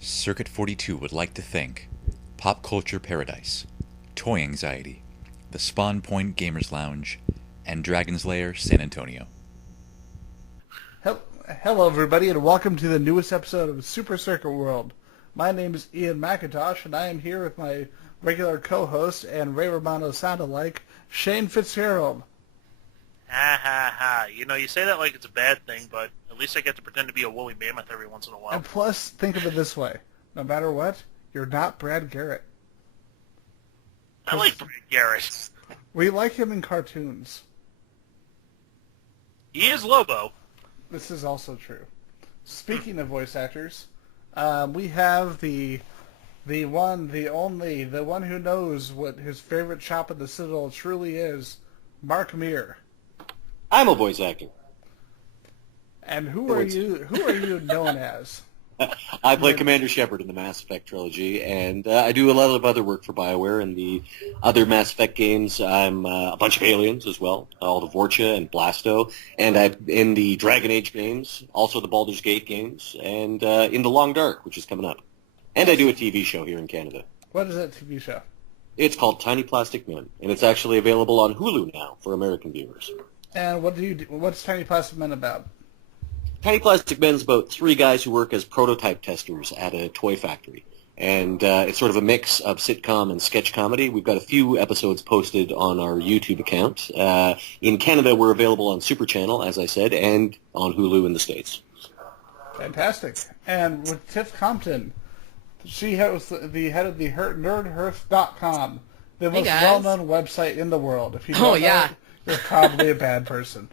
Circuit 42 would like to thank Pop Culture Paradise, Toy Anxiety, the Spawn Point Gamers Lounge, and Dragon's Lair San Antonio. Hello, everybody, and welcome to the newest episode of Super Circuit World. My name is Ian McIntosh, and I am here with my regular co-host and Ray Romano sound-alike, Shane Fitzgerald. Ha ha ha. You know, you say that like it's a bad thing, but at least I get to pretend to be a woolly mammoth every once in a while. And plus, think of it this way. No matter what, you're not Brad Garrett. I like Brad Garrett. We like him in cartoons. He is Lobo. This is also true. Speaking of voice actors, we have the one, the only, the one who knows what his favorite shop in the Citadel truly is, Mark Meer. I'm a voice actor. And who are you known as? I play Commander Shepard in the Mass Effect trilogy, and I do a lot of other work for BioWare and the other Mass Effect games. I'm a bunch of aliens as well, all the Vorcha and Blasto, and I'm in the Dragon Age games, also the Baldur's Gate games, and in the Long Dark, which is coming up. And I do a TV show here in Canada. What is that TV show? It's called Tiny Plastic Men, and it's actually available on Hulu now for American viewers. And what do you do? What's Tiny Plastic Men about? Tiny Plastic Men's about three guys who work as prototype testers at a toy factory. And it's sort of a mix of sitcom and sketch comedy. We've got a few episodes posted on our YouTube account. In Canada, we're available on Super Channel, as I said, and on Hulu in the States. Fantastic. And with Tiff Compton, she was the head of the nerdhearth.com, the most well-known website in the world. If you don't know it, you're probably a bad person.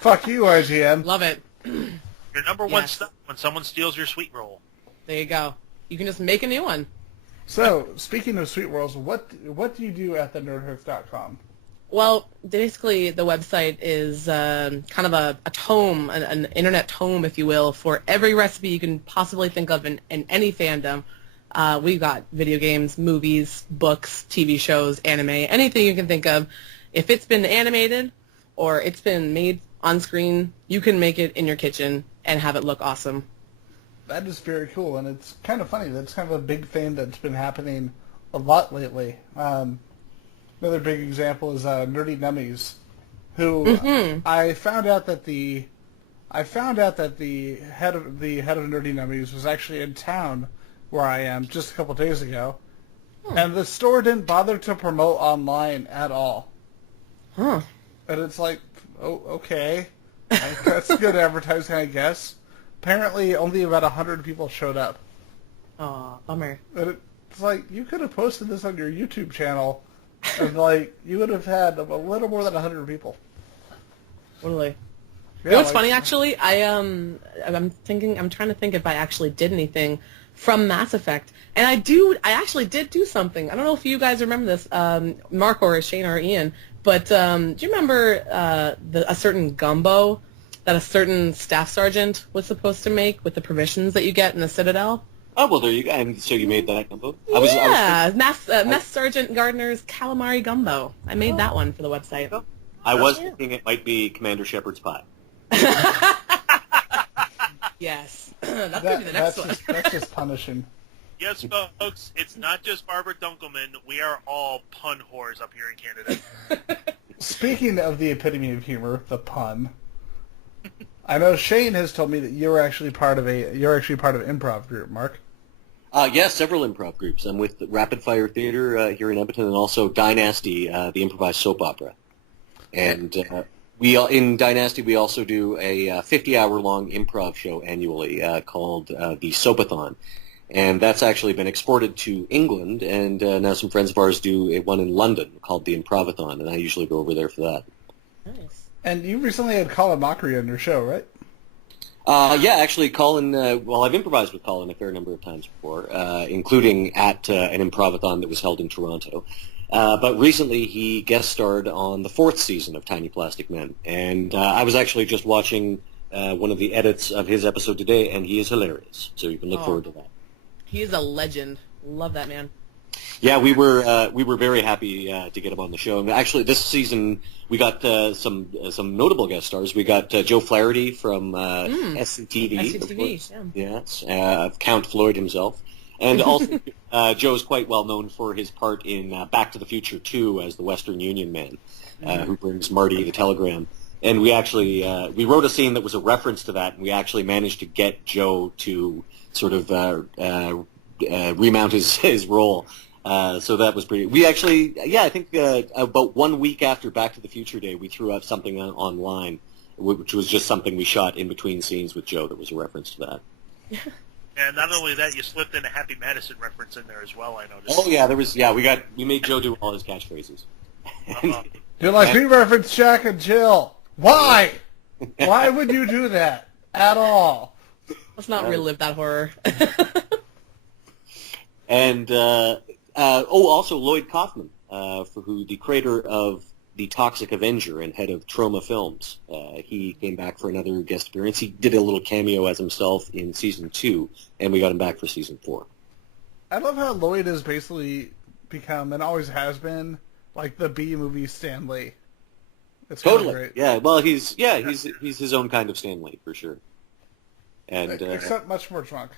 Fuck you, RGM. Love it. Your number one stop when someone steals your sweet roll. There you go. You can just make a new one. So, speaking of sweet rolls, what do you do at the nerdhearth.com? Well, basically, the website is kind of a tome, an internet tome, if you will, for every recipe you can possibly think of in any fandom. We've got video games, movies, books, TV shows, anime, anything you can think of. If it's been animated or it's been made on screen, you can make it in your kitchen and have it look awesome. That is very cool, and it's kind of funny. That's kind of a big thing that's been happening a lot lately. Another big example is Nerdy Nummies, who I found out that the head of Nerdy Nummies was actually in town where I am just a couple days ago, and the store didn't bother to promote online at all. Huh. And it's like, oh, okay, that's good advertising, I guess. Apparently, only about 100 people showed up. Aw, bummer. And it's like, you could have posted this on your YouTube channel, and like, you would have had a little more than 100 people. Totally. Yeah, You know what's funny, actually? I'm trying to think if I actually did anything from Mass Effect. And I actually did do something. I don't know if you guys remember this, Mark or Shane or Ian, but do you remember a certain gumbo that a certain staff sergeant was supposed to make with the provisions that you get in the Citadel? Oh, well, there you go. And so you made that gumbo? Mess Sergeant Gardner's calamari gumbo. I made that one for the website. I was thinking it might be Commander Shepard's pie. Yes. That's going to be the next one. That's just punishing. Yes, folks, it's not just Barbara Dunkelman. We are all pun whores up here in Canada. Speaking of the epitome of humor, the pun, I know Shane has told me that you're actually part of an improv group, Mark. Yes, several improv groups. I'm with Rapid Fire Theater here in Edmonton, and also Dynasty, the improvised soap opera. And in Dynasty, we also do a 50-hour-long improv show annually called the Soapathon. And that's actually been exported to England, and now some friends of ours do one in London called the Improvathon, and I usually go over there for that. Nice. And you recently had Colin Mockery on your show, right? Yeah, actually, Colin, I've improvised with Colin a fair number of times before, including at an Improvathon that was held in Toronto. But recently he guest starred on the 4th season of Tiny Plastic Men, and I was actually just watching one of the edits of his episode today, and he is hilarious, so you can look forward to that. He is a legend. Love that man. Yeah, we were very happy to get him on the show. And actually, this season we got some notable guest stars. We got Joe Flaherty from SCTV. SCTV, yeah. Yes, Count Floyd himself. And also, Joe's quite well known for his part in Back to the Future 2 as the Western Union Man, who brings Marty the telegram. And we actually we wrote a scene that was a reference to that, and we actually managed to get Joe to sort of remount his role. So that was pretty. We actually, I think about 1 week after Back to the Future Day, we threw out something online, which was just something we shot in between scenes with Joe that was a reference to that. And not only that, you slipped in a Happy Madison reference in there as well, I noticed. Oh yeah, there was. Yeah, we made Joe do all his catchphrases. You're like, we referenced Jack and Jill. Why? Why would you do that at all? Let's not relive that horror. And also Lloyd Kaufman, the creator of The Toxic Avenger and head of Troma Films. He came back for another guest appearance. He did a little cameo as himself in season 2, and we got him back for season 4. I love how Lloyd has basically become, and always has been, like the B-movie Stan Lee. It's totally great. Yeah. Well, he's his own kind of Stan Lee for sure. And except much more drunk.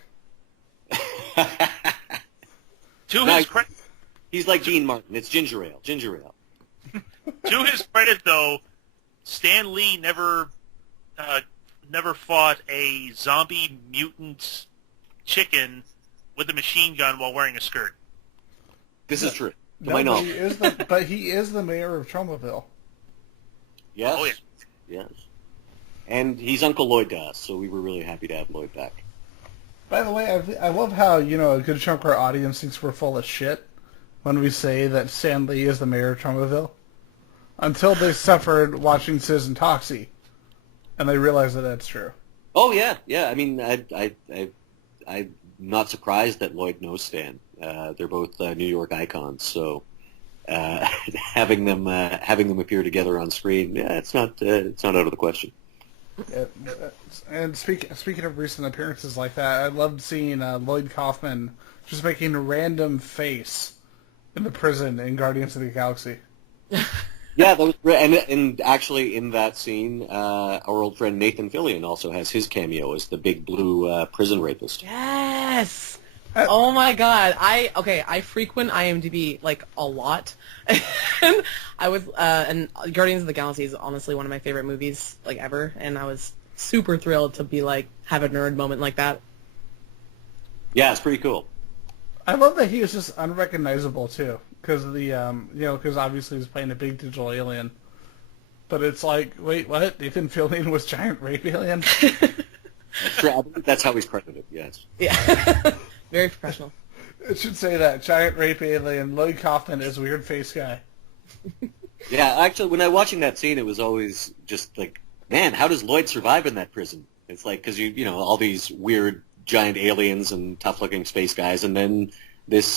To his credit, he's like Dean Martin. It's ginger ale. to his credit, though, Stan Lee never fought a zombie mutant chicken with a machine gun while wearing a skirt. This is true. But he is the mayor of Tromaville. Yes. Oh, yeah. Yes. And he's Uncle Lloyd to us, so we were really happy to have Lloyd back. By the way, I love how, a good chunk of our audience thinks we're full of shit when we say that Stan Lee is the mayor of Tromaville. Until they suffered watching Citizen Toxie, and they realize that that's true. Oh, yeah. Yeah, I mean, I'm not surprised that Lloyd knows Stan. They're both New York icons, so having them appear together on screen, it's not out of the question. And speaking of recent appearances like that, I loved seeing Lloyd Kaufman just making a random face in the prison in Guardians of the Galaxy. Yeah, that was great. And actually in that scene, our old friend Nathan Fillion also has his cameo as the big blue prison rapist. Yes. Oh my god. I frequent IMDb like a lot. And I was and Guardians of the Galaxy is honestly one of my favorite movies like ever, and I was super thrilled to be like have a nerd moment like that. Yeah, it's pretty cool. I love that he is just unrecognizable too, because of the because obviously he's playing a big digital alien. But it's like, wait, what? Nathan Fillion was giant rape alien? That's how he's credited. Yes. Yeah. Very professional. It should say that. Giant rape alien. Lloyd Kaufman is weird face guy. Yeah, actually, when I was watching that scene, it was always just like, man, how does Lloyd survive in that prison? It's like, because all these weird giant aliens and tough-looking space guys, and then this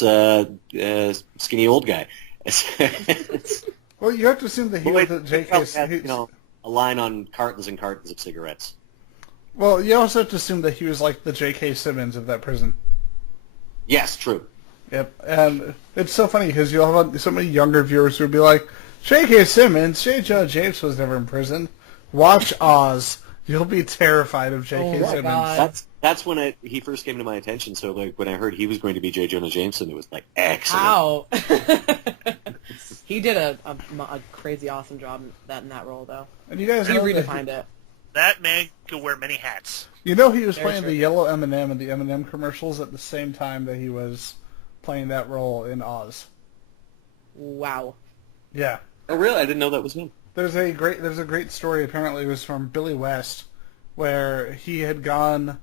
skinny old guy. Well, you have to assume that he was the J.K. Had, a line on cartons and cartons of cigarettes. Well, you also have to assume that he was like the J.K. Simmons of that prison. Yes, true. Yep, and it's so funny because you'll have so many younger viewers who will be like, J.K. Simmons, J. Jonah James was never in prison. Watch Oz. You'll be terrified of J.K. Simmons. God. That's when he first came to my attention. So like when I heard he was going to be J. Jonah Jameson, it was like excellent. Wow. He did a crazy awesome job in that role though. And you guys he know redefined it. That man could wear many hats. You know he was playing the yellow M&M in the M&M commercials at the same time that he was playing that role in Oz. Wow. Yeah. Oh really? I didn't know that was him. There's a great story. Apparently, it was from Billy West, where he had gone.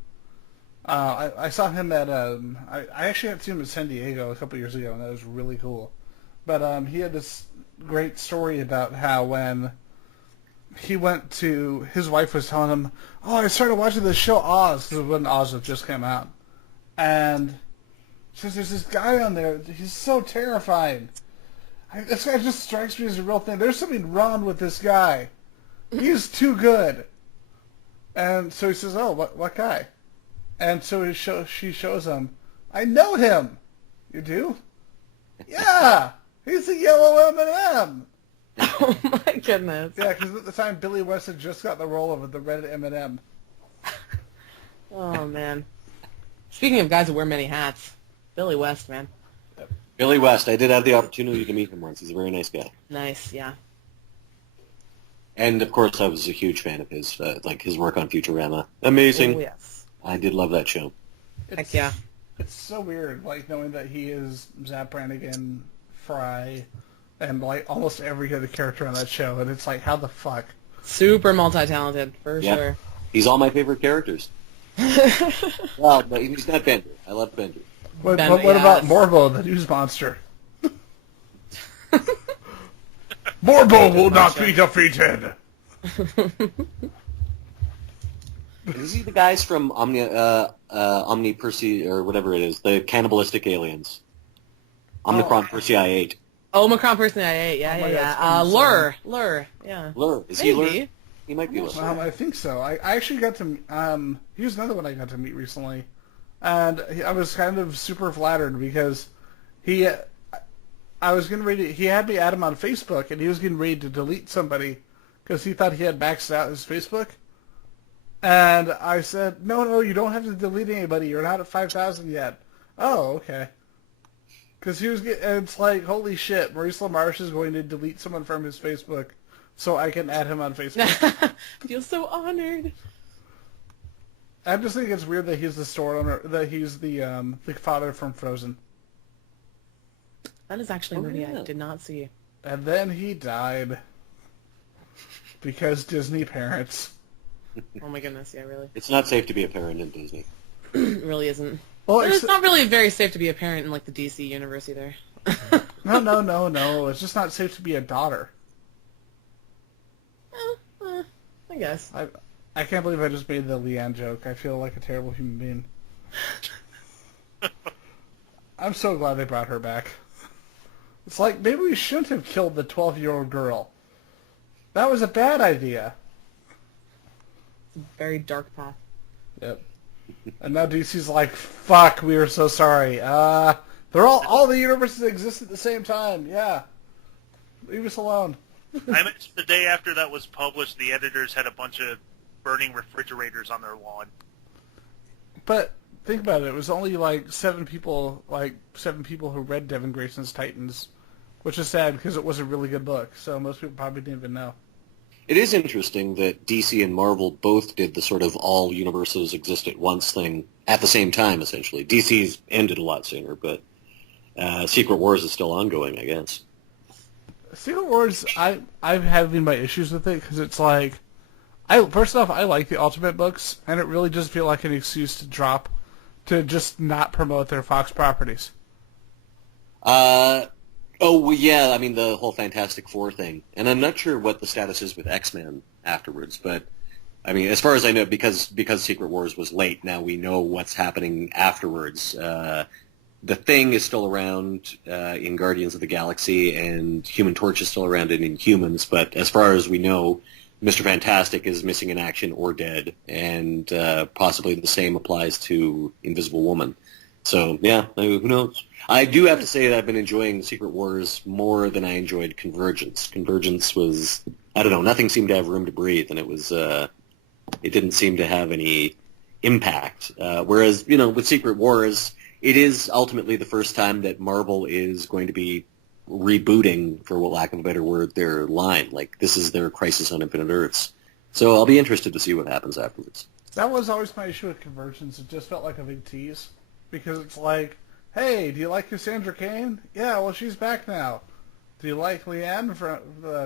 I saw him at. I actually had seen him in San Diego a couple years ago, and that was really cool. But he had this great story about how when he went to, his wife was telling him, "Oh, I started watching this show Oz," because when Oz had just come out, and she says, "There's this guy on there. He's so terrifying. This guy just strikes me as a real thing. There's something wrong with this guy. He's too good." And so he says, "Oh, what guy?" And so she shows him. "I know him." "You do?" Yeah, he's the yellow M&M. Oh my goodness. Yeah, because at the time Billy West had just got the role of the red M&M. Oh man. Speaking of guys who wear many hats, Billy West, man. Billy West, I did have the opportunity to meet him once. He's a very nice guy. Nice, yeah. And of course, I was a huge fan of his, like his work on Futurama. Amazing. Oh, yes. I did love that show. Heck yeah. It's so weird, like knowing that he is Zap Brannigan, Fry, and like almost every other character on that show, and it's like, how the fuck? Super multi-talented, for sure. He's all my favorite characters. Well, but he's not Bender. I love Bender. What about Morbo, the news monster? Morbo will not be defeated. Is he the guys from Omni Persei, or whatever it is, the cannibalistic aliens? Omicron Persei 8. Omicron Persei 8, yeah. Lure, yeah. Lure. Is Maybe. he Lure? He might be Lure. I think so. I actually got to, he was another one I got to meet recently. And I was kind of super flattered because he had me add him on Facebook, and he was getting ready to delete somebody because he thought he had maxed out his Facebook. And I said, no, you don't have to delete anybody. You're not at 5,000 yet. Oh, okay. Because it's like, holy shit, Maurice LaMarche is going to delete someone from his Facebook so I can add him on Facebook. Feel so honored. I just think it's weird that he's the store owner, that he's the father from Frozen. That is actually a movie I did not see. And then he died because Disney parents. Oh my goodness, yeah, really. It's not safe to be a parent in Disney. It really isn't. Well, it's not really very safe to be a parent in like the DC universe either. No. It's just not safe to be a daughter. I guess. I can't believe I just made the Leanne joke. I feel like a terrible human being. I'm so glad they brought her back. It's like, maybe we shouldn't have killed the 12-year-old girl. That was a bad idea. It's a very dark path. Yep. And now DC's like, fuck, we are so sorry. They're all the universes exist at the same time. Yeah. Leave us alone. I mentioned the day after that was published, the editors had a bunch of burning refrigerators on their lawn. But think about it. It was only like seven people who read Devin Grayson's Titans, which is sad because it was a really good book. So most people probably didn't even know. It is interesting that DC and Marvel both did the sort of all universes exist at once thing at the same time, essentially. DC's ended a lot sooner, but Secret Wars is still ongoing, I guess. Secret Wars, I'm having my issues with it because it's like, first off, I like the Ultimate books, and it really does feel like an excuse to just not promote their Fox properties. Oh, well, yeah, I mean, the whole Fantastic Four thing. And I'm not sure what the status is with X-Men afterwards, but, I mean, as far as I know, because Secret Wars was late, now we know what's happening afterwards. The Thing is still around in Guardians of the Galaxy, and Human Torch is still around in Inhumans, but as far as we know, Mr. Fantastic is missing in action or dead, and possibly the same applies to Invisible Woman. So, yeah, who knows? I do have to say that I've been enjoying Secret Wars more than I enjoyed Convergence. Convergence was, I don't know, nothing seemed to have room to breathe, and it didn't seem to have any impact. Whereas, with Secret Wars, it is ultimately the first time that Marvel is going to be rebooting, for lack of a better word, their line. Like, this is their Crisis on Infinite Earths. So I'll be interested to see what happens afterwards. That was always my issue with Convergence. It just felt like a big tease. Because it's like, hey, do you like Cassandra Cain? Yeah, well, she's back now. Do you like Leanne from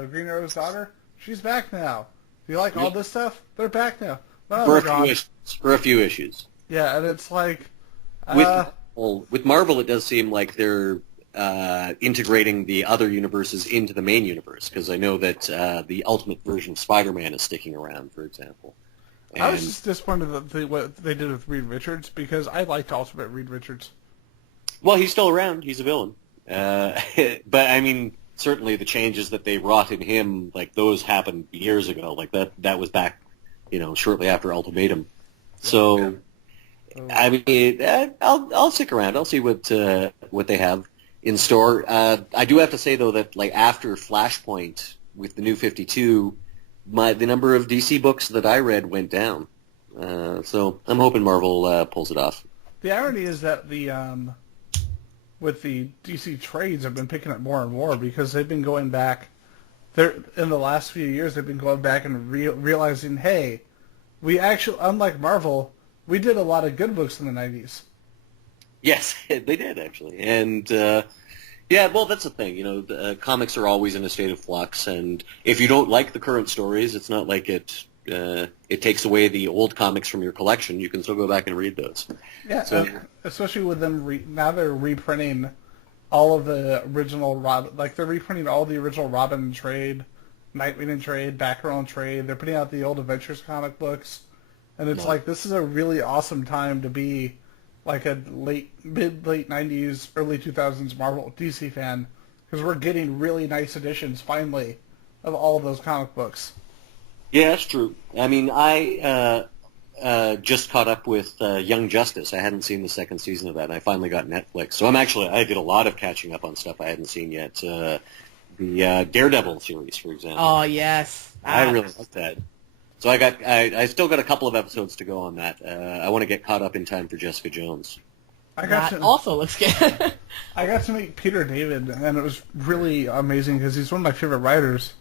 Green Arrow's daughter? She's back now. Do you like all this stuff? They're back now. Oh, for a few issues. Yeah, and it's like... With Marvel, it does seem like they're integrating the other universes into the main universe, because I know that the Ultimate version of Spider-Man is sticking around, for example. And I was just disappointed that what they did with Reed Richards, because I liked Ultimate Reed Richards. Well, he's still around. He's a villain. But, I mean, certainly the changes that they wrought in him, like, those happened years ago. Like, that was back, shortly after Ultimatum. So, I mean, I'll stick around. I'll see what they have. in store. I do have to say though that like after Flashpoint with the New 52, the number of DC books that I read went down. So I'm hoping Marvel pulls it off. The irony is that with the DC trades have been picking up more and more because they've been going back. In the last few years, they've been going back and realizing, hey, we actually, unlike Marvel, we did a lot of good books in the 90s. Yes, they did actually, and yeah, well, that's the thing. The comics are always in a state of flux, and if you don't like the current stories, it's not like it takes away the old comics from your collection. You can still go back and read those. Yeah, so, especially with them now they're reprinting all of the original Robin, like they're reprinting all the original Robin trade, Nightwing and trade, Batgirl and trade. They're putting out the old Adventures comic books, and it's like this is a really awesome time to be like a mid late 90s, early 2000s Marvel DC fan because we're getting really nice editions finally of all of those comic books. Yeah, that's true. I mean, I just caught up with Young Justice. I hadn't seen the second season of that, and I finally got Netflix. So I did a lot of catching up on stuff I hadn't seen yet. The Daredevil series, for example. Oh, yes. I really like that. So I still got a couple of episodes to go on that. I want to get caught up in time for Jessica Jones. That also looks good. I got to meet Peter David, and it was really amazing because he's one of my favorite writers.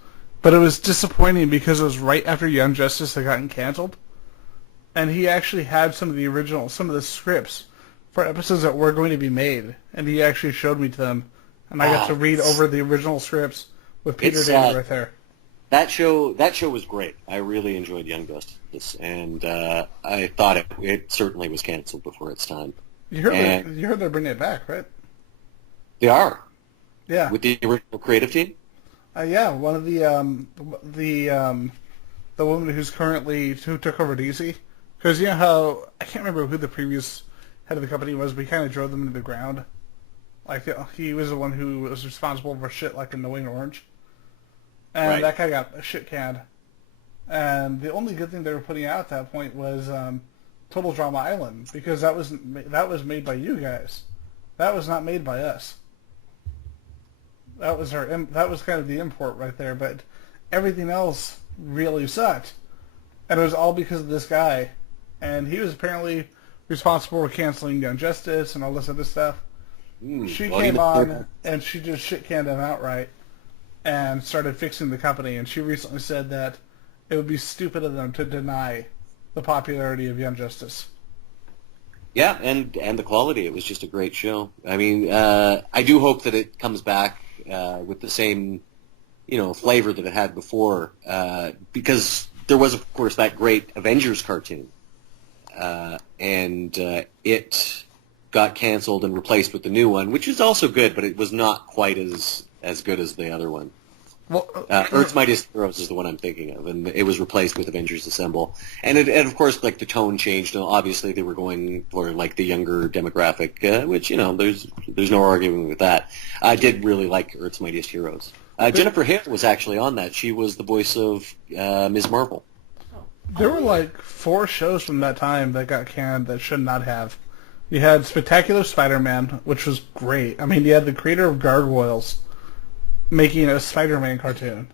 But it was disappointing because it was right after Young Justice had gotten canceled. And he actually had some of the scripts for episodes that were going to be made. And he actually showed me to them. And I got to read over the original scripts with Peter David right there. That show was great. I really enjoyed Young Justice. And I thought it certainly was canceled before its time. You heard they're bringing it back, right? They are. Yeah. With the original creative team? Yeah, one of the woman who took over DC, because you know how I can't remember who the previous head of the company was, but he kind of drove them into the ground. Like he was the one who was responsible for shit like Annoying Orange, and that guy got shit canned. And the only good thing they were putting out at that point was Total Drama Island, because that was made by you guys. That was not made by us. That was kind of the import right there, but everything else really sucked. And it was all because of this guy. And he was apparently responsible for canceling Young Justice and all this other stuff. She came on and she just shit-canned him outright and started fixing the company. And she recently said that it would be stupid of them to deny the popularity of Young Justice. Yeah, and the quality. It was just a great show. I mean, I do hope that it comes back with the same, flavor that it had before, because there was, of course, that great Avengers cartoon, and it got canceled and replaced with the new one, which is also good, but it was not quite as good as the other one. Well, Earth's Mightiest Heroes is the one I'm thinking of, and it was replaced with Avengers Assemble. And of course, like the tone changed. Obviously, they were going for like the younger demographic, which there's no arguing with that. I did really like Earth's Mightiest Heroes. Jennifer Hale was actually on that. She was the voice of Ms. Marvel. There were like 4 shows from that time that got canned that should not have. You had Spectacular Spider-Man, which was great. I mean, you had the creator of Gargoyles making a Spider-Man cartoon.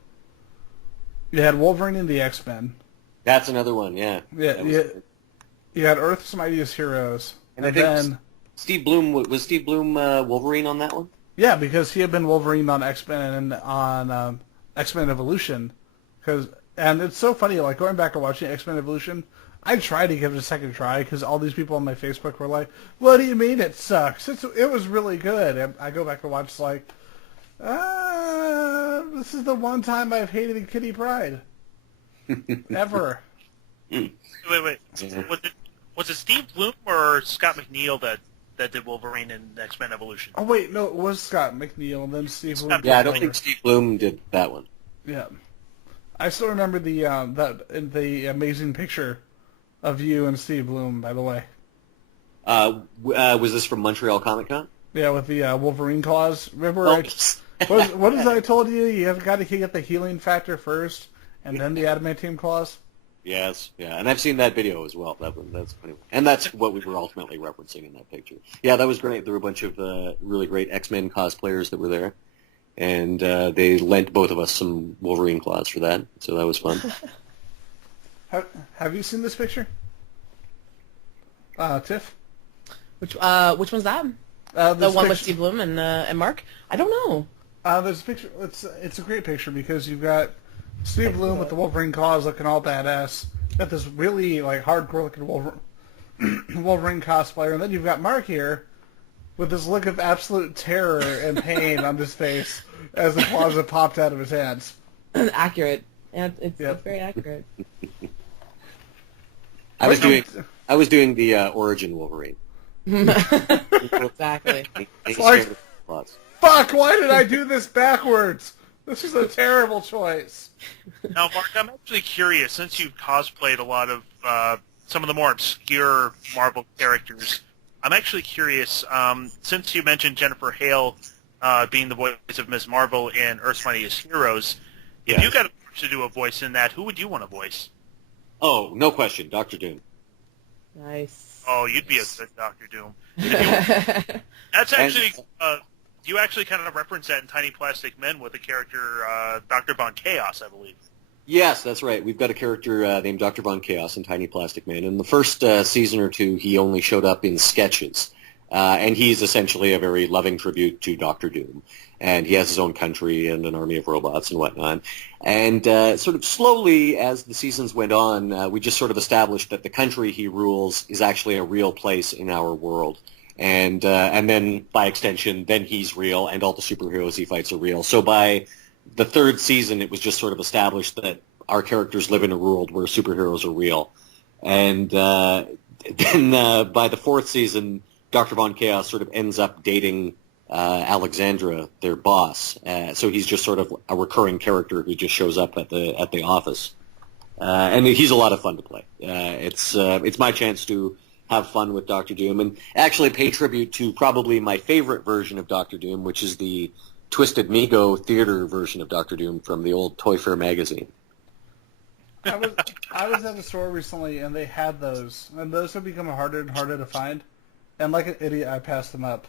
You had Wolverine and the X-Men. That's another one, yeah. Yeah, you had Earth's Mightiest Heroes. And I think Steve Bloom, was Steve Bloom Wolverine on that one? Yeah, because he had been Wolverine on X-Men and on X-Men Evolution. And it's so funny, like going back and watching X-Men Evolution, I tried to give it a second try because all these people on my Facebook were like, what do you mean it sucks? It was really good. And I go back and watch, like, this is the one time I've hated Kitty Pryde. Ever. Wait. Was it Steve Bloom or Scott McNeil that did Wolverine in X-Men Evolution? Oh, wait, no, it was Scott McNeil and then Steve Bloom. Yeah, I don't think Steve Bloom did that one. Yeah. I still remember the amazing picture of you and Steve Bloom, by the way. Was this from Montreal Comic Con? Yeah, with the Wolverine claws. Remember, what did I told you? You have got to get the healing factor first, and then the adamantium claws. Yes, yeah, and I've seen that video as well. That's funny, and that's what we were ultimately referencing in that picture. Yeah, that was great. There were a bunch of really great X-Men cosplayers that were there, and they lent both of us some Wolverine claws for that, so that was fun. Have you seen this picture, Tiff? Which one's that? The one with Steve Bloom and Mark? I don't know. There's a picture. It's a great picture because you've got Steve Bloom with the Wolverine claws looking all badass. Got this really like hardcore looking Wolverine cosplayer, and then you've got Mark here with this look of absolute terror and pain on his face as the claws have popped out of his hands. Accurate. Yeah, it's very accurate. I was doing the origin Wolverine. Exactly. It's like, fuck! Why did I do this backwards? This is a terrible choice. Now, Mark, I'm actually curious, since you've cosplayed a lot of some of the more obscure Marvel characters, I'm actually curious, since you mentioned Jennifer Hale being the voice of Ms. Marvel in Earth's Mightiest Heroes, if you got to do a voice in that, who would you want to voice? Oh, no question, Dr. Doom. Nice. Oh, you'd be a good Dr. Doom. That's actually... you actually kind of reference that in Tiny Plastic Men with the character Dr. Von Chaos, I believe. Yes, that's right. We've got a character named Dr. Von Chaos in Tiny Plastic Man. In the first season or two, he only showed up in sketches. And he's essentially a very loving tribute to Dr. Doom. And he has his own country and an army of robots and whatnot. And sort of slowly, as the seasons went on, we just sort of established that the country he rules is actually a real place in our world. And then, by extension, then he's real, and all the superheroes he fights are real. So by the third season, it was just sort of established that our characters live in a world where superheroes are real. And then by the fourth season, Dr. Von Chaos sort of ends up dating Alexandra, their boss. So he's just sort of a recurring character who just shows up at the office. And he's a lot of fun to play. It's my chance to have fun with Dr. Doom, and actually pay tribute to probably my favorite version of Dr. Doom, which is the Twisted Mego theater version of Dr. Doom from the old Toy Fair magazine. I was at a store recently, and they had those, and those have become harder and harder to find. And like an idiot, I passed them up.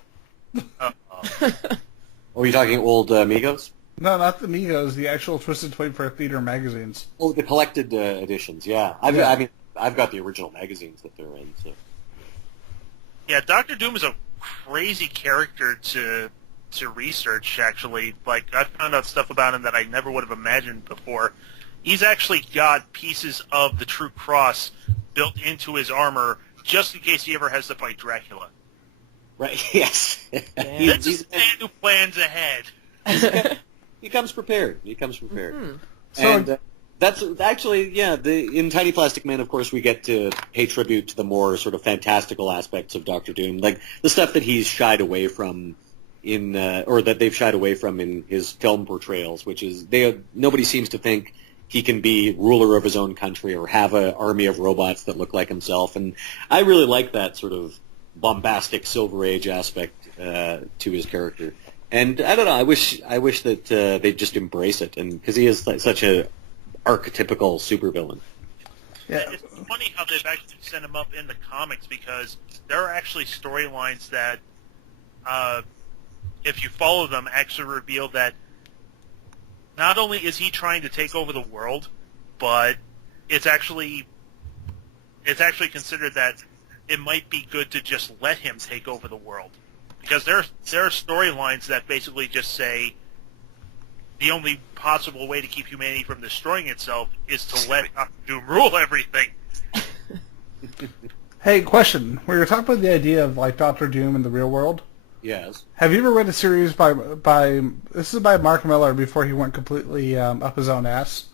Are you talking old Megos? No, not the Migos, the actual Twisted Toy Fair theater magazines. Oh, the collected editions, yeah. I mean, I've got the original magazines that they're in, so... Yeah, Dr. Doom is a crazy character to research, actually. Like, I found out stuff about him that I never would have imagined before. He's actually got pieces of the True Cross built into his armor just in case he ever has to fight Dracula. Right, yes. That's just a man who plans ahead. He comes prepared. Mm-hmm. So, and that's actually, in Tiny Plastic Man, of course, we get to pay tribute to the more sort of fantastical aspects of Dr. Doom, like the stuff that he's shied away from or that they've shied away from in his film portrayals, which is nobody seems to think he can be ruler of his own country or have an army of robots that look like himself. And I really like that sort of bombastic Silver Age aspect to his character. And I don't know, I wish that they'd just embrace it, and because he is such a archetypical supervillain. Yeah. It's funny how they've actually set him up in the comics, because there are actually storylines that, if you follow them, actually reveal that not only is he trying to take over the world, but it's actually considered that it might be good to just let him take over the world. Because there are storylines that basically just say the only possible way to keep humanity from destroying itself is to let Dr. Doom rule everything. Hey, question. We were talking about the idea of like Dr. Doom in the real world. Yes. Have you ever read a series by this is by Mark Millar before he went completely up his own ass,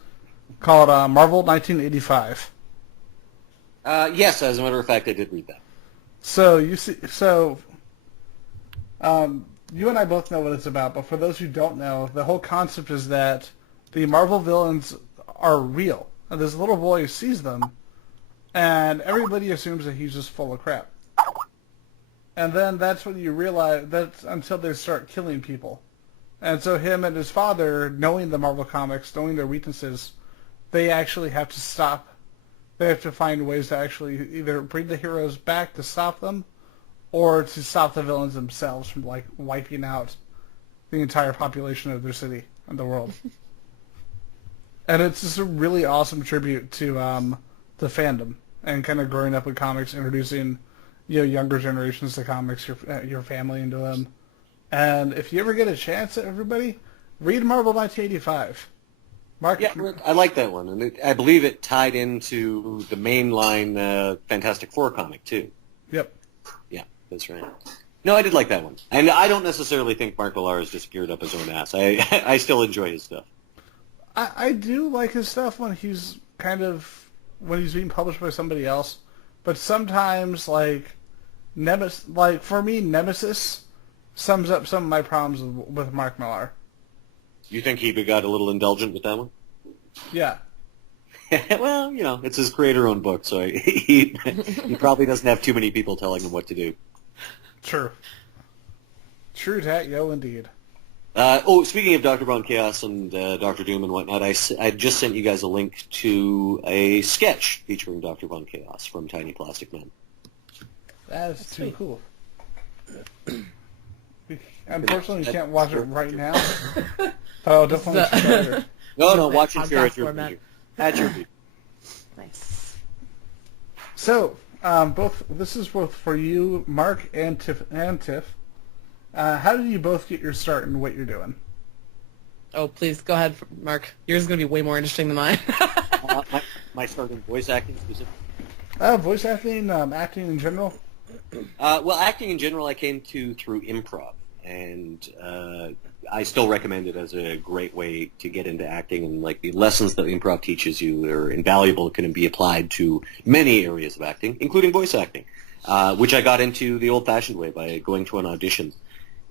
called Marvel 1985? Yes, as a matter of fact, I did read that. So you and I both know what it's about, but for those who don't know, the whole concept is that the Marvel villains are real. And there's a little boy who sees them, and everybody assumes that he's just full of crap. And then that's when you realize, that's until they start killing people. And so him and his father, knowing the Marvel comics, knowing their weaknesses, they actually have to stop they have to find ways to actually either bring the heroes back to stop them, or to stop the villains themselves from like wiping out the entire population of their city and the world. And it's just a really awesome tribute to the fandom and kind of growing up with comics, introducing younger generations to comics, your family into them. And if you ever get a chance, everybody, read Marvel 1985. Mark, yeah, I like that one, and I believe it tied into the mainline Fantastic Four comic too. Yep. Yeah, that's right. No, I did like that one, and I don't necessarily think Mark Millar has disappeared up his own ass. I still enjoy his stuff. I do like his stuff when he's being published by somebody else, but sometimes for me, Nemesis sums up some of my problems with Mark Millar. You think he got a little indulgent with that one? Yeah. Well, it's his creator-owned book, so he probably doesn't have too many people telling him what to do. True. True that, indeed. Speaking of Dr. Von Chaos and Dr. Doom and whatnot, I just sent you guys a link to a sketch featuring Dr. Von Chaos from Tiny Plastic Men. That is too cool. Unfortunately, you can't watch it right now. But I'll definitely start it. No, watch it here at your leisure. At your leisure. Nice. So, this is both for you, Mark and Tiff. How did you both get your start in what you're doing? Oh, please go ahead, Mark. Yours is going to be way more interesting than mine. My start in voice acting specifically. Voice acting, acting in general. Well, acting in general, I came to through improv, and I still recommend it as a great way to get into acting. And the lessons that improv teaches you are invaluable. It can be applied to many areas of acting, including voice acting, which I got into the old-fashioned way by going to an audition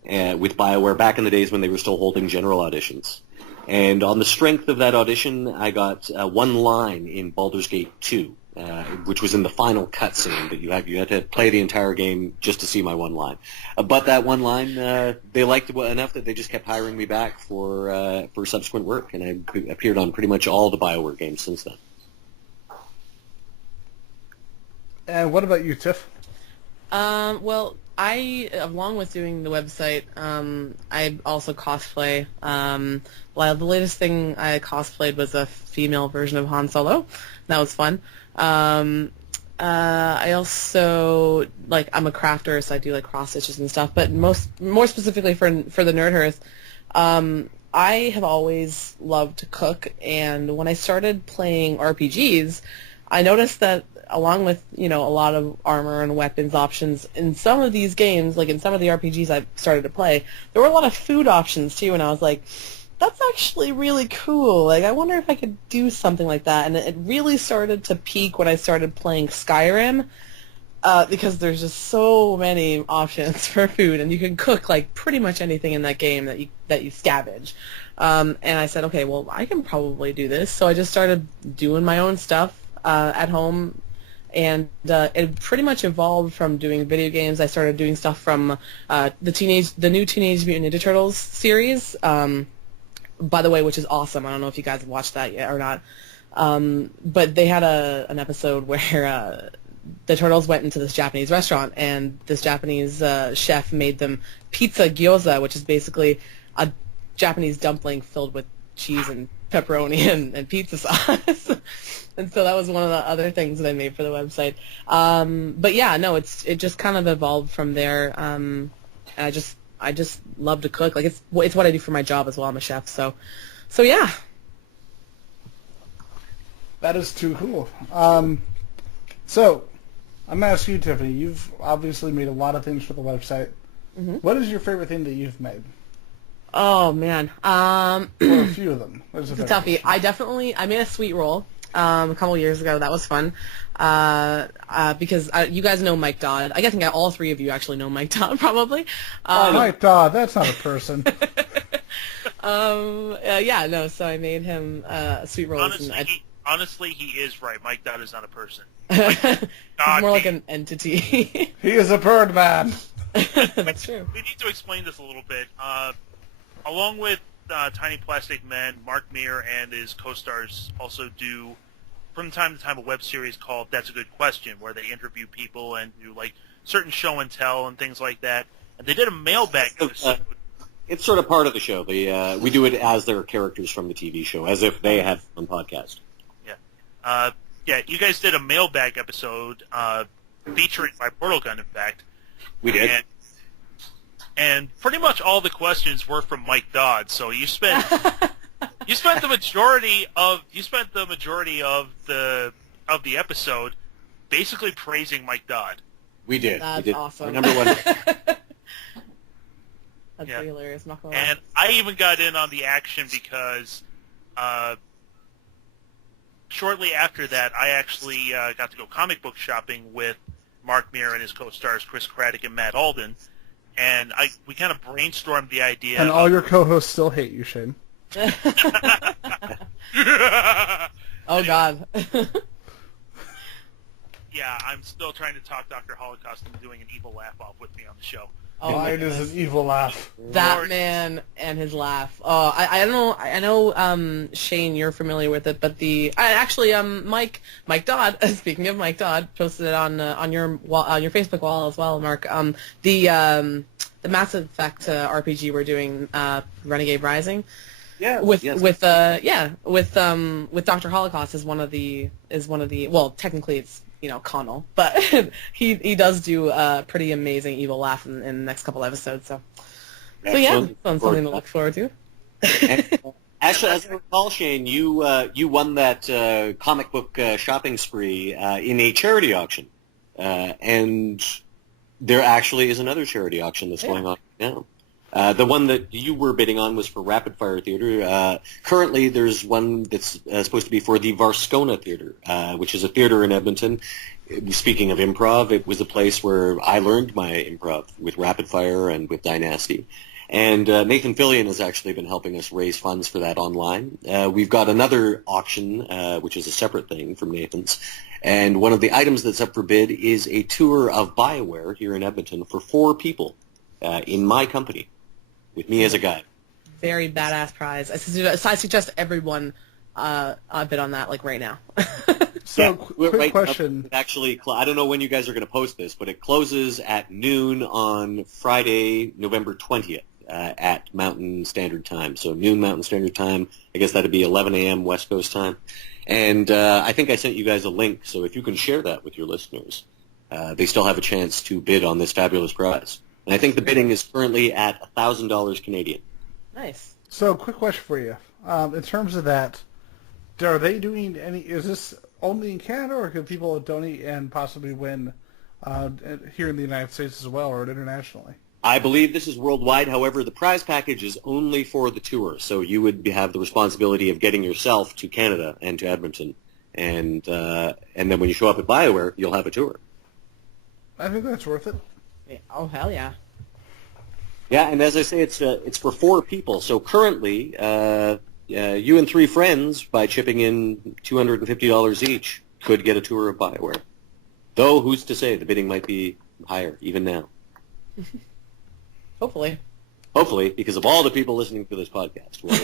with BioWare back in the days when they were still holding general auditions. And on the strength of that audition, I got one line in Baldur's Gate 2. Which was in the final cutscene that you had to play the entire game just to see my one line. But that one line, they liked it enough that they just kept hiring me back for subsequent work, and I appeared on pretty much all the BioWare games since then. And what about you, Tiff? Well, along with doing the website, I also cosplay. Well, the latest thing I cosplayed was a female version of Han Solo. That was fun. I also, I'm a crafter, so I do, cross stitches and stuff, but more specifically for the Nerd Hearth, I have always loved to cook, and when I started playing RPGs, I noticed that along with, a lot of armor and weapons options in some of these games, in some of the RPGs I started to play, there were a lot of food options, too, and I was like, that's actually really cool. I wonder if I could do something like that. And it really started to peak when I started playing Skyrim, because there's just so many options for food, and you can cook pretty much anything in that game that you scavenge. And I said, okay, well, I can probably do this. So I just started doing my own stuff at home, and it pretty much evolved from doing video games. I started doing stuff from the new Teenage Mutant Ninja Turtles series. By the way, which is awesome. I don't know if you guys have watched that yet or not. But they had an episode where the turtles went into this Japanese restaurant, and this Japanese chef made them pizza gyoza, which is basically a Japanese dumpling filled with cheese and pepperoni and pizza sauce. And so that was one of the other things that I made for the website. But yeah, no, it just kind of evolved from there. And I just love to cook. It's what I do for my job as well. I'm a chef, so yeah. That is too cool. So I'm gonna ask you, Tiffany. You've obviously made a lot of things for the website. Mm-hmm. What is your favorite thing that you've made? Oh man, or a few of them. It's a toughie. I made a sweet roll a couple years ago. That was fun. Because you guys know Mike Dodd. I think all three of you actually know Mike Dodd, probably. Mike Dodd, that's not a person. Yeah, no, so I made him sweet rolls. Honestly, he is right. Mike Dodd is not a person. He's more like an entity. He is a bird man. That's true. We need to explain this a little bit. Along with Tiny Plastic Men, Mark Meer and his co-stars also do from time to time a web series called That's a Good Question, where they interview people and do like certain show and tell and things like that. And they did a mailbag episode. It's sort of part of the show. We do it as their characters from the TV show, as if they had some podcast. Yeah. You guys did a mailbag episode featuring my Portal Gun, in fact. We did. And pretty much all the questions were from Mike Dodd. So you spent the majority of the episode basically praising Mike Dodd. We did. That's we did. awesome. Our number one. That's pretty hilarious. I'm not gonna And I even got in on the action because shortly after that, I actually got to go comic book shopping with Mark Meer and his co-stars Chris Craddock and Matt Alden, and we kind of brainstormed the idea. And all your co-hosts still hate you, Shane. Oh God. Yeah, I'm still trying to talk Dr. Holocaust into doing an evil laugh off with me on the show. Oh, Mine is an evil laugh. That man and his laugh. Oh, I don't know. I know, Shane, you're familiar with it, but Mike Dodd. Speaking of Mike Dodd, posted it on your wall, on your Facebook wall as well, Mark. The Mass Effect RPG we're doing, Renegade Rising. Yeah. With Dr. Holocaust is one of the well, technically it's Connell, but he does do a pretty amazing evil laugh in the next couple episodes. So yeah, something to look forward to. And, actually, as I recall, Shane, you won that comic book shopping spree in a charity auction, and there actually is another charity auction that's going on now. The one that you were bidding on was for Rapid Fire Theater. Currently, there's one that's supposed to be for the Varscona Theater, which is a theater in Edmonton. Speaking of improv, it was a place where I learned my improv with Rapid Fire and with Dynasty. And Nathan Fillion has actually been helping us raise funds for that online. We've got another auction, which is a separate thing from Nathan's. And one of the items that's up for bid is a tour of BioWare here in Edmonton for 4 people in my company, with me as a guide. Very badass prize. I suggest everyone bid on that, like, right now. So, quick question. Actually, I don't know when you guys are going to post this, but it closes at noon on Friday, November 20th at Mountain Standard Time. So noon Mountain Standard Time. I guess that would be 11 a.m. West Coast time. And I think I sent you guys a link, so if you can share that with your listeners, they still have a chance to bid on this fabulous prize. And I think the bidding is currently at $1,000 Canadian. Nice. So, quick question for you. In terms of that, are they doing any? Is this only in Canada, or can people donate and possibly win here in the United States as well, or internationally? I believe this is worldwide. However, the prize package is only for the tour, so you would have the responsibility of getting yourself to Canada and to Edmonton, and then when you show up at BioWare, you'll have a tour. I think that's worth it. Oh, hell yeah. Yeah, and as I say, it's for 4 people. So currently, you and 3 friends, by chipping in $250 each, could get a tour of BioWare. Though, who's to say? The bidding might be higher, even now. Hopefully. Hopefully, because of all the people listening to this podcast. We'll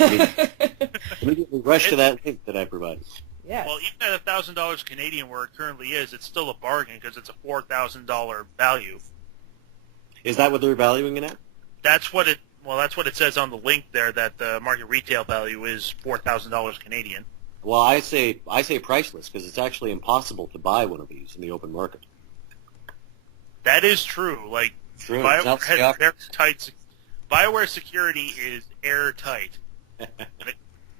immediately rush to that link that I provided. Yeah. Well, even at $1,000 Canadian where it currently is, it's still a bargain because it's a $4,000 value. Is that what they're valuing it at? That's what it says on the link there, that the market retail value is $4,000 Canadian. Well, I say priceless because it's actually impossible to buy one of these in the open market. That is true. Like, True. BioWare has very tight. BioWare security is airtight.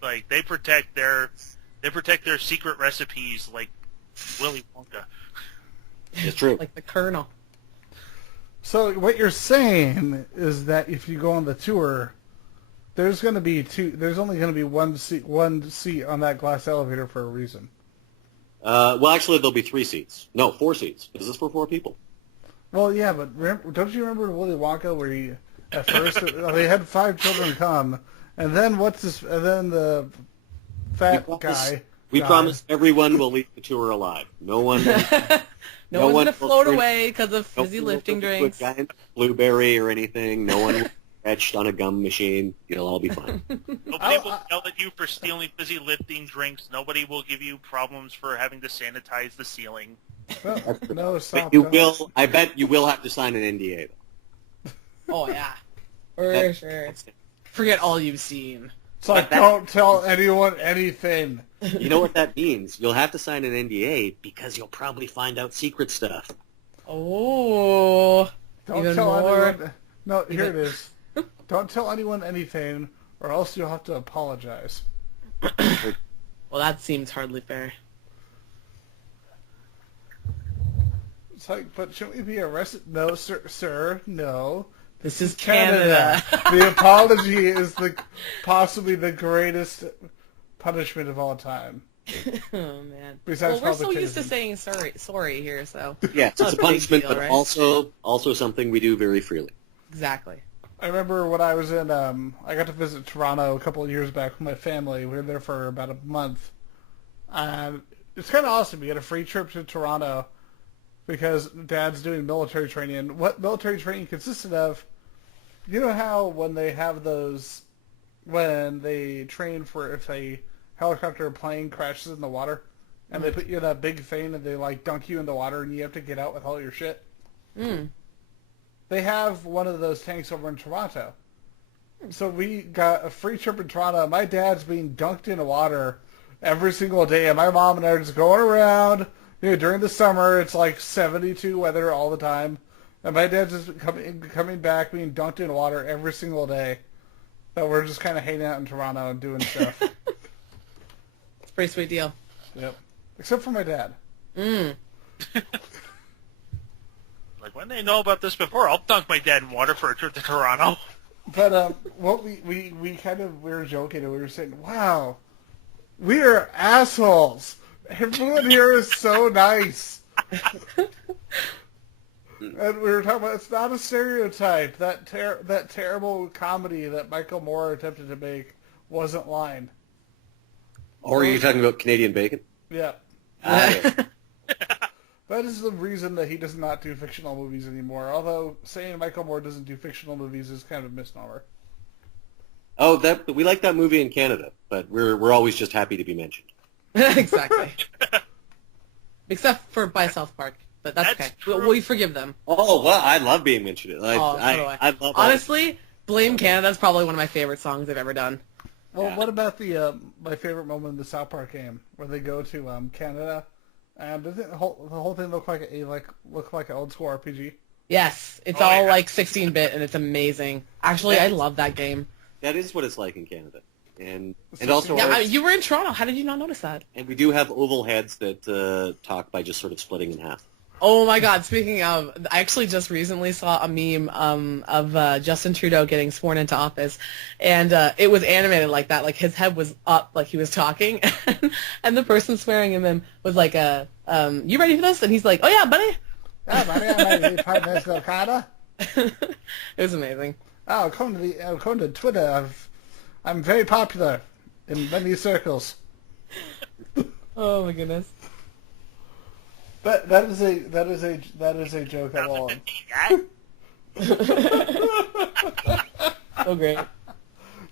Like they protect their secret recipes like Willy Wonka. It's true. Like the Colonel. So what you're saying is that if you go on the tour, there's only going to be one seat on that glass elevator for a reason. Well, actually, there'll be 3 seats. No, 4 seats. Is this for 4 people? Well, yeah, but don't you remember Willy Wonka where at first they had 5 children come, and then the fat guy. We promise everyone will leave the tour alive. No one. No one's going to float away because of fizzy lifting drinks. Giant blueberry or anything. No one. etched on a gum machine. You'll all be fine. Nobody will yell at you for stealing fizzy lifting drinks. Nobody will give you problems for having to sanitize the ceiling. No, stop. You will. I bet you will have to sign an NDA, though. Oh, yeah. For sure. Forget all you've seen. It's like, don't tell anyone anything. You know what that means? You'll have to sign an NDA because you'll probably find out secret stuff. Oh. Don't tell anyone. No, here it is. Don't tell anyone anything, or else you'll have to apologize. Well, that seems hardly fair. It's like, but shouldn't we be arrested? No, sir, no. This is Canada. The apology is possibly the greatest punishment of all time. Oh man. Besides we're so used to saying sorry here, so. Yes, it's a punishment, but right? also something we do very freely. Exactly. I remember when I was in, I got to visit Toronto a couple of years back with my family. We were there for about a month. It's kind of awesome. You get a free trip to Toronto because Dad's doing military training. And what military training consisted of, you know how when they have those, when they train for if a helicopter or plane crashes in the water, and they put you in that big thing and they like dunk you in the water and you have to get out with all your shit? They have one of those tanks over in Toronto. So we got a free trip in Toronto. My dad's being dunked in the water every single day, and my mom and I are just going around. You know, during the summer, it's like 72 weather all the time. And my dad's just coming back, being dunked in water every single day. So we're just kind of hanging out in Toronto and doing stuff. It's a pretty sweet deal. Yep. Except for my dad. Like, when they know about this before, I'll dunk my dad in water for a trip to Toronto. But what we were joking and we were saying, wow, we are assholes. Everyone here is so nice. And we were talking about, it's not a stereotype. That terrible comedy that Michael Moore attempted to make wasn't lying. Or are you talking about Canadian bacon? Yeah. Yeah. That is the reason that he does not do fictional movies anymore. Although saying Michael Moore doesn't do fictional movies is kind of a misnomer. Oh, we like that movie in Canada, but we're always just happy to be mentioned. Exactly. Except for by South Park, but that's okay. We forgive them. Oh, well, I love being mentioned. I love Honestly, Blame Canada is probably one of my favorite songs I've ever done. Well, what about the my favorite moment in the South Park game where they go to Canada? And doesn't the whole thing look like an old school RPG? Yes, it's all like 16-bit and it's amazing. Actually, I love that game. That is what it's like in Canada, and also you were in Toronto. How did you not notice that? And we do have oval heads that talk by just sort of splitting in half. Oh my God! Speaking of, I actually just recently saw a meme of Justin Trudeau getting sworn into office, and it was animated like that. Like his head was up, like he was talking, and the person swearing him was like, "You ready for this?" And he's like, "Oh yeah, buddy." Yeah, buddy, I'm ready to be Prime Minister of Canada. It was amazing. Oh, according to Twitter, I'm very popular in many circles. Oh my goodness. That is a joke I will. Oh great.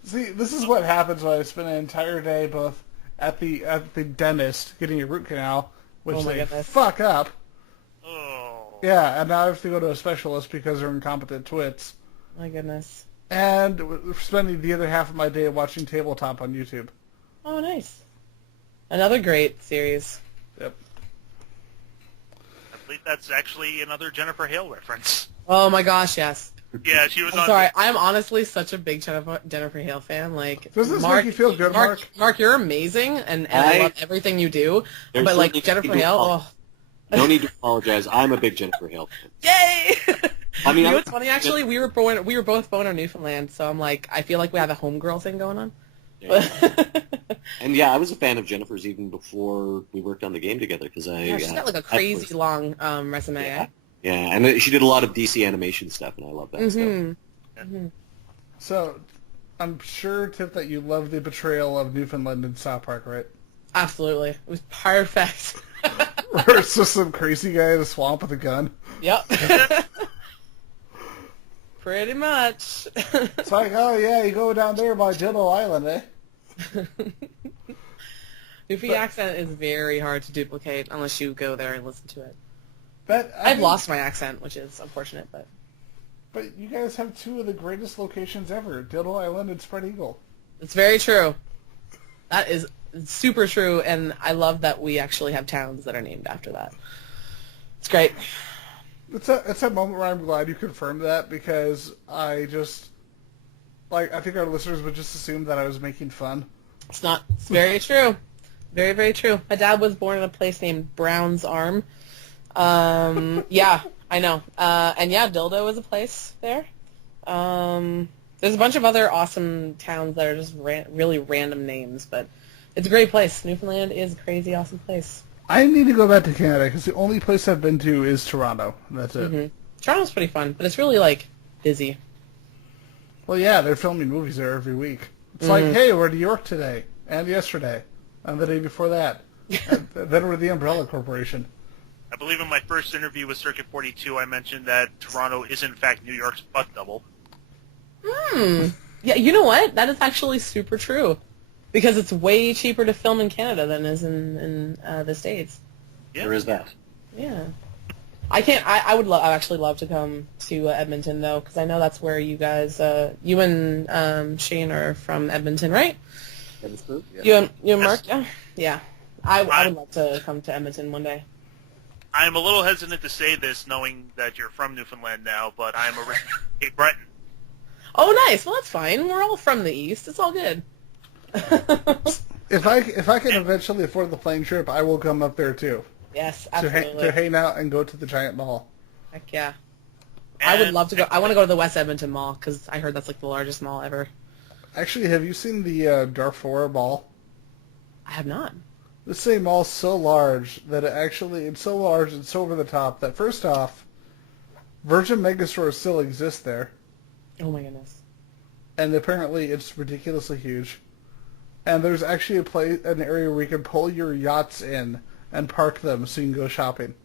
See, this is what happens when I spend an entire day both at the dentist getting a root canal, which they fuck up. Oh. Yeah, and now I have to go to a specialist because they're incompetent twits. My goodness. And spending the other half of my day watching Tabletop on YouTube. Oh, nice. Another great series. Yep. I believe that's actually another Jennifer Hale reference. Oh my gosh, yes. Yeah, she was on. Sorry, I'm honestly such a big Jennifer Hale fan. Like, does this make you feel good, Mark? Mark, you're amazing, and I love everything you do. But like Jennifer Hale, no need to apologize. I'm a big Jennifer Hale fan. Yay! I mean, you know what's funny? Actually, we were both born in Newfoundland, so I'm like, I feel like we have a homegirl thing going on. Yeah. And yeah, I was a fan of Jennifer's even before we worked on the game together because she's got like a crazy long resume. Yeah. Yeah, and she did a lot of DC animation stuff, and I love that stuff. Mm-hmm. So, I'm sure, Tiff, that you love the portrayal of Newfoundland in South Park, right? Absolutely. It was perfect. Or it's just some crazy guy in a swamp with a gun. Yep. Pretty much. It's like, oh yeah, you go down there by Dillo Island, eh? Goofy accent is very hard to duplicate unless you go there and listen to it. But I've lost my accent, which is unfortunate, but... But you guys have two of the greatest locations ever, Dillo Island and Spread Eagle. It's very true. That is super true, and I love that we actually have towns that are named after that. It's great. It's a moment where I'm glad you confirmed that, because I think our listeners would just assume that I was making fun. It's not. It's very true. Very, very true. My dad was born in a place named Brown's Arm. Yeah, I know. And yeah, Dildo is a place there. There's a bunch of other awesome towns that are just really random names, but it's a great place. Newfoundland is a crazy, awesome place. I need to go back to Canada, because the only place I've been to is Toronto. That's it. Mm-hmm. Toronto's pretty fun, but it's really, like, busy. Well, yeah, they're filming movies there every week. It's like, hey, we're in New York today, and yesterday, and the day before that. And then we're the Umbrella Corporation. I believe in my first interview with Circuit 42, I mentioned that Toronto is, in fact, New York's butt double. Yeah, you know what? That is actually super true. Because it's way cheaper to film in Canada than it is in the States. Yeah. There is that. Yeah. I would actually love to come to Edmonton, though, because I know that's where you guys, you and Shane are from Edmonton, right? Edmonton, yeah. You and Mark? Yeah. Yeah. I would love to come to Edmonton one day. I'm a little hesitant to say this, knowing that you're from Newfoundland now, but I'm originally from Cape Breton. Oh, nice. Well, that's fine. We're all from the East. It's all good. If I can eventually afford the plane trip, I will come up there too. Yes, absolutely. To hang out and go to the giant mall. Heck yeah. I would love to go. I want to go to the West Edmonton Mall because I heard that's like the largest mall ever. Actually, have you seen the Darfur Mall? I have not. This same mall's so large that it's so large and so over the top that first off, Virgin Megastore still exists there. Oh my goodness. And apparently it's ridiculously huge. And there's actually an area where you can pull your yachts in and park them so you can go shopping.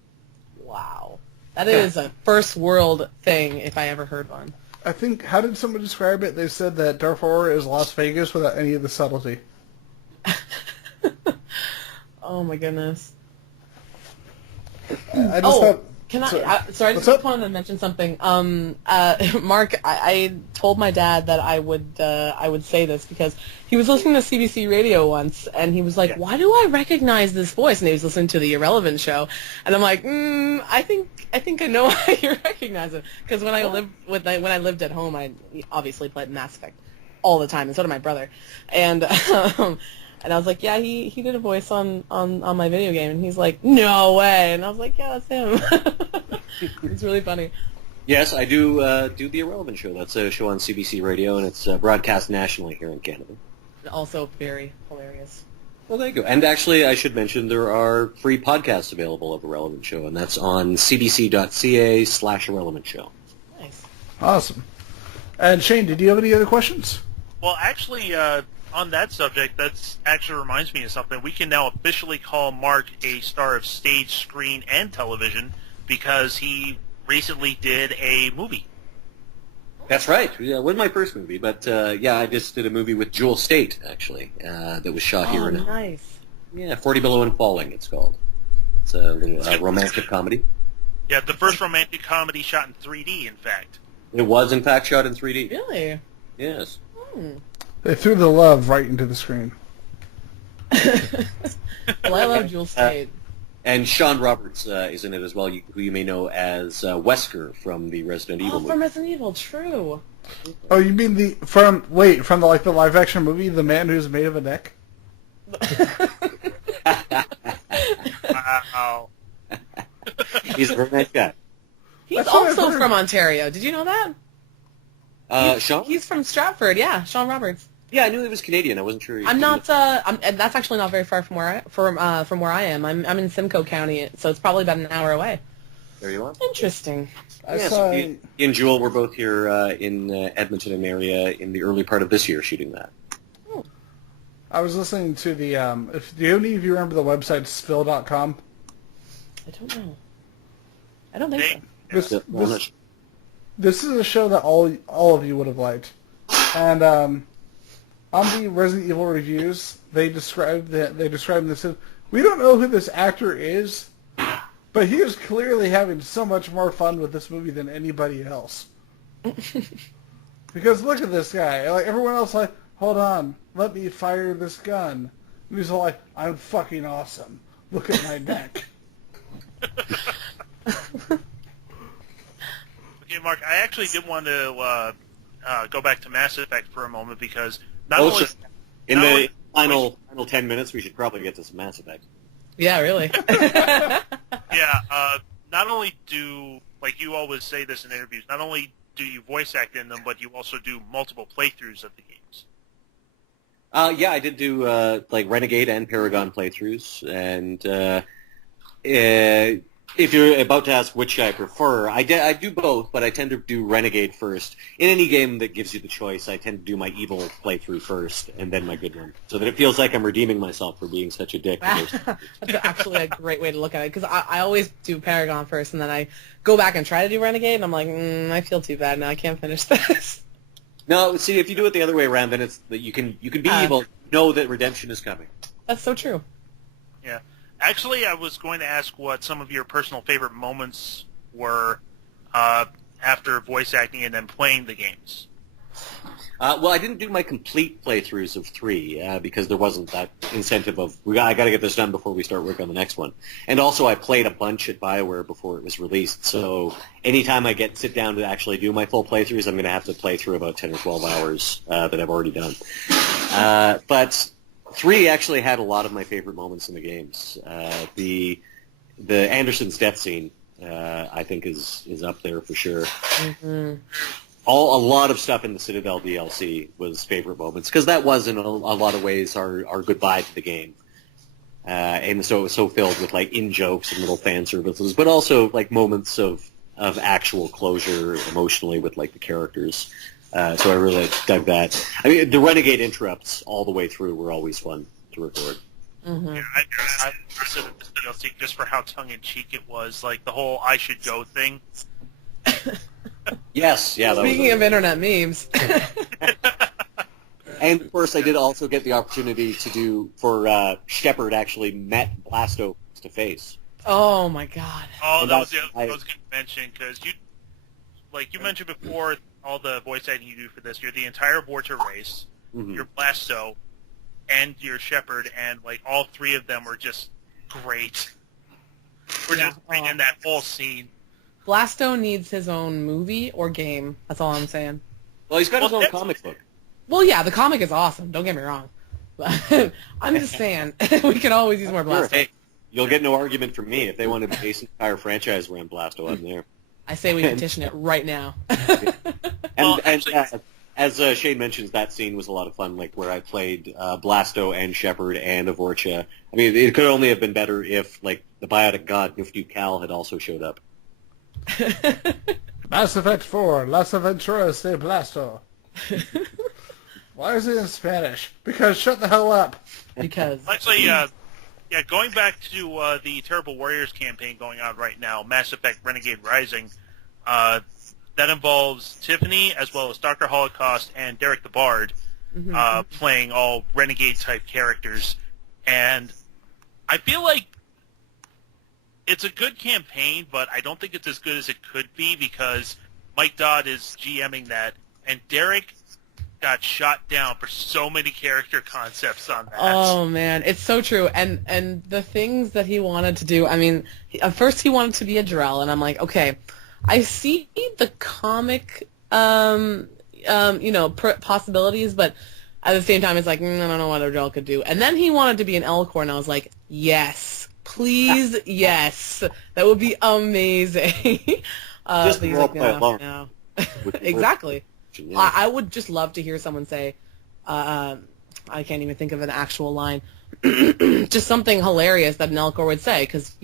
Wow. That is a first world thing if I ever heard one. I think, how did someone describe it? They said that Darfur is Las Vegas without any of the subtlety. Oh my goodness. I just thought... Sorry, I just wanted to mention something. Mark, I told my dad that I would say this because he was listening to CBC Radio once, and he was like, "Why do I recognize this voice?" And he was listening to the Irrelevant show, and I'm like, I think I know why you recognize it because when I lived at home, I obviously played Mass Effect all the time, and so did my brother, and. And I was like, yeah, he did a voice on my video game. And he's like, no way. And I was like, yeah, that's him. It's really funny. Yes, I do The Irrelevant Show. That's a show on CBC Radio, and it's broadcast nationally here in Canada. Also very hilarious. Well, there you go. And actually, I should mention there are free podcasts available of Irrelevant Show, and that's on cbc.ca/Irrelevant Show. Nice. Awesome. And Shane, did you have any other questions? Well, actually... on that subject, that actually reminds me of something. We can now officially call Mark a star of stage, screen, and television because he recently did a movie. That's right. Yeah, it wasn't my first movie, but I just did a movie with Jewel State, actually, that was shot here. Nice. Yeah, 40 Below and Falling, it's called. It's a little romantic comedy. Yeah, the first romantic comedy shot in 3D, in fact. It was, in fact, shot in 3D. Really? Yes. They threw the love right into the screen. Well, I love Jewel State. And Sean Roberts is in it as well, who you may know as Wesker from the Resident Evil movie. From Resident Evil, true. Oh, you mean from the live action movie, The Man Who's Made of a Neck? Wow. He's a romantic guy. He's also from Ontario. Did you know that? Sean? He's from Stratford, yeah, Sean Roberts. Yeah, I knew he was Canadian. I wasn't sure. I'm not. And that's actually not very far from where I am. I'm in Simcoe County, so it's probably about an hour away. There you are. Interesting. So he and Jewel were both here in Edmonton area in the early part of this year shooting that. Oh. I was listening to the. Do any of you remember the website spill.com? I don't know. I don't think so. This is a show that all of you would have liked. And on the Resident Evil reviews, they described this as, we don't know who this actor is, but he is clearly having so much more fun with this movie than anybody else. Because look at this guy. Like, everyone else like, hold on, let me fire this gun. And he's all like, I'm fucking awesome. Look at my neck. Okay, Mark, I actually did want to go back to Mass Effect for a moment because not only final 10 minutes, we should probably get to some Mass Effect. Yeah, really. Yeah, not only do, like you always say this in interviews, not only do you voice act in them, but you also do multiple playthroughs of the games. Yeah, I did do like Renegade and Paragon playthroughs, and if you're about to ask which I prefer, I do both, but I tend to do Renegade first. In any game that gives you the choice, I tend to do my evil playthrough first, and then my good one, so that it feels like I'm redeeming myself for being such a dick. That's actually a great way to look at it, because I always do Paragon first, and then I go back and try to do Renegade, and I'm like, I feel too bad now, I can't finish this. No, see, if you do it the other way around, then it's that you can be evil, know that redemption is coming. That's so true. Yeah. Actually, I was going to ask what some of your personal favorite moments were after voice acting and then playing the games. Well, I didn't do my complete playthroughs of 3 because there wasn't that incentive of I got to get this done before we start work on the next one. And also, I played a bunch at BioWare before it was released, so anytime I sit down to actually do my full playthroughs, I'm going to have to play through about 10 or 12 hours that I've already done. But 3 actually had a lot of my favorite moments in the games. The Anderson's death scene, I think, is up there for sure. Mm-hmm. A lot of stuff in the Citadel DLC was favorite moments, because that was, in a lot of ways, our goodbye to the game. And so it was so filled with, like, in-jokes and little fan services, but also, like, moments of actual closure emotionally with, like, the characters. So I really dug that. I mean, the Renegade interrupts all the way through were always fun to record. Mm-hmm. Yeah, I listened to the DLC just for how tongue-in-cheek it was, like the whole I should go thing. Yes, yeah. Speaking of internet memes. And of course, I did also get the opportunity to do for Shepard actually met Blasto face to face. Oh my god. Oh, that was going to mention, because you mentioned before, all the voice acting you do for this, you're the entire Vorta race, you're Blasto, and you're Shepard, and like all three of them are just great. We're just in that whole scene. Blasto needs his own movie or game. That's all I'm saying. Well, he's got his own comic book. Well, yeah, the comic is awesome. Don't get me wrong. But I'm just saying, we could always use more Blasto. Hey, you'll get no argument from me. If they want to base an entire franchise around Blasto, I'm there. I say we petition it right now. As Shane mentions, that scene was a lot of fun, like where I played Blasto and Shepard and Avortia. I mean, it could only have been better if, like, the biotic god Nifty Cal had also showed up. Mass Effect 4, Las Aventuras de Blasto. Why is it in Spanish? Because shut the hell up. Because. Actually, going back to the Terrible Warriors campaign going on right now, Mass Effect Renegade Rising, that involves Tiffany as well as Dr. Holocaust and Derek the Bard playing all Renegade-type characters. And I feel like it's a good campaign, but I don't think it's as good as it could be because Mike Dodd is GMing that, and Derek got shot down for so many character concepts on that. Oh man, it's so true. And the things that he wanted to do, I mean, at first he wanted to be a Drell, and I'm like, okay, I see the comic, possibilities, but at the same time, it's like, I don't know what a Drell could do. And then he wanted to be an Elcor, and I was like, yes, please, yes, that would be amazing. Just roleplay alone. No. Exactly. Yeah. I would just love to hear someone say, I can't even think of an actual line, just something hilarious that an Elcor would say, because,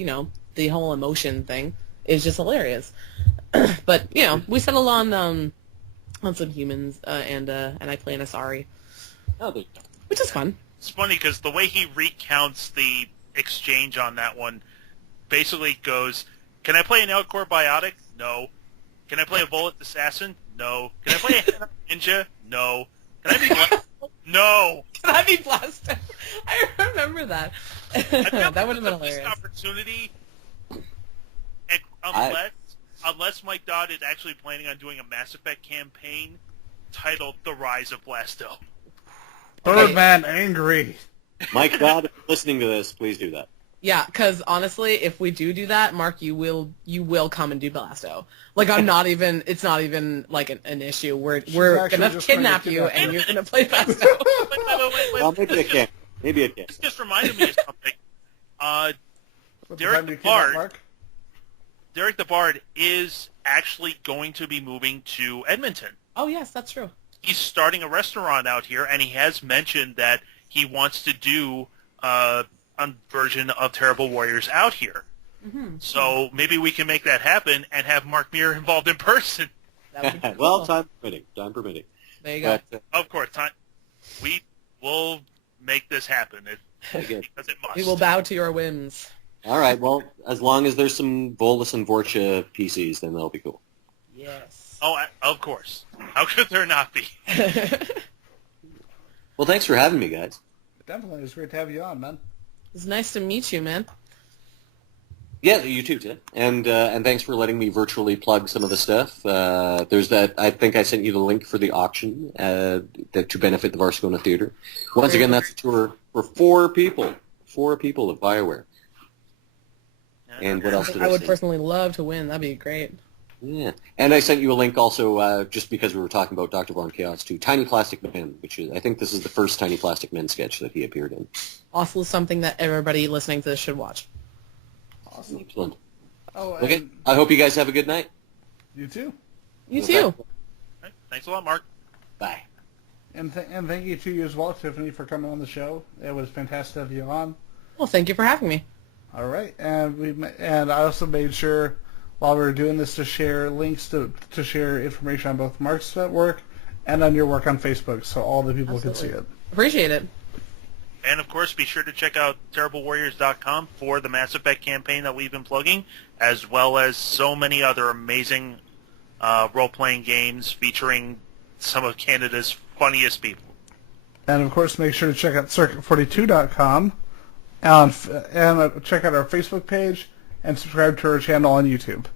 the whole emotion thing is just hilarious. But, we settled on some humans, and I play an Asari, which is fun. It's funny, because the way he recounts the exchange on that one basically goes, can I play an Elcor Biotic? No. Can I play a Bullet Assassin? No. Can I play a Ninja? No. Can I be Blasto? No. Can I be Blasto? I remember that. That would have been hilarious. Opportunity, unless Mike Dodd is actually planning on doing a Mass Effect campaign titled The Rise of Blasto. Birdman angry. Mike Dodd, if you're listening to this, please do that. Yeah, because honestly, if we do that, Mark, you will come and do Blasto. Like, it's not even like an issue. We're gonna kidnap you and you're gonna play Blasto. Wait. Well, maybe it can. Maybe it can. This just reminded me of something. Derek the Bard is actually going to be moving to Edmonton. Oh yes, that's true. He's starting a restaurant out here, and he has mentioned that he wants to do a version of Terrible Warriors out here. Mm-hmm. So maybe we can make that happen and have Mark Meer involved in person. That would be cool. Well, time permitting. There you go. Of course, we will make this happen because it must. We will bow to your whims. All right. Well, as long as there's some Volus and Vorcha PCs, then that'll be cool. Yes. Oh, of course. How could there not be? Well, thanks for having me, guys. Definitely. It was great to have you on, man. It's nice to meet you, man. Yeah, you too, Ted. And thanks for letting me virtually plug some of the stuff. There's that. I think I sent you the link for the auction to benefit the Varscona Theater. Once again, that's a tour for 4 people. 4 people of BioWare. And what else did I would say? personally love to win. That'd be great. Yeah. And I sent you a link also, just because we were talking about Dr. Von Chaos, to Tiny Plastic Men, which is, I think this is the first Tiny Plastic Men sketch that he appeared in. Also something that everybody listening to this should watch. Awesome. Excellent. Oh, okay. I hope you guys have a good night. You too. You too. Right. Thanks a lot, Mark. Bye. And thank you to you as well, Tiffany, for coming on the show. It was fantastic to have you on. Well, thank you for having me. All right, and I also made sure while we were doing this to share links to share information on both Mark's work and on your work on Facebook, so all the people can see it. Appreciate it. And of course, be sure to check out TerribleWarriors.com for the Mass Effect campaign that we've been plugging, as well as so many other amazing role-playing games featuring some of Canada's funniest people. And of course, make sure to check out Circuit42.com. And check out our Facebook page and subscribe to our channel on YouTube.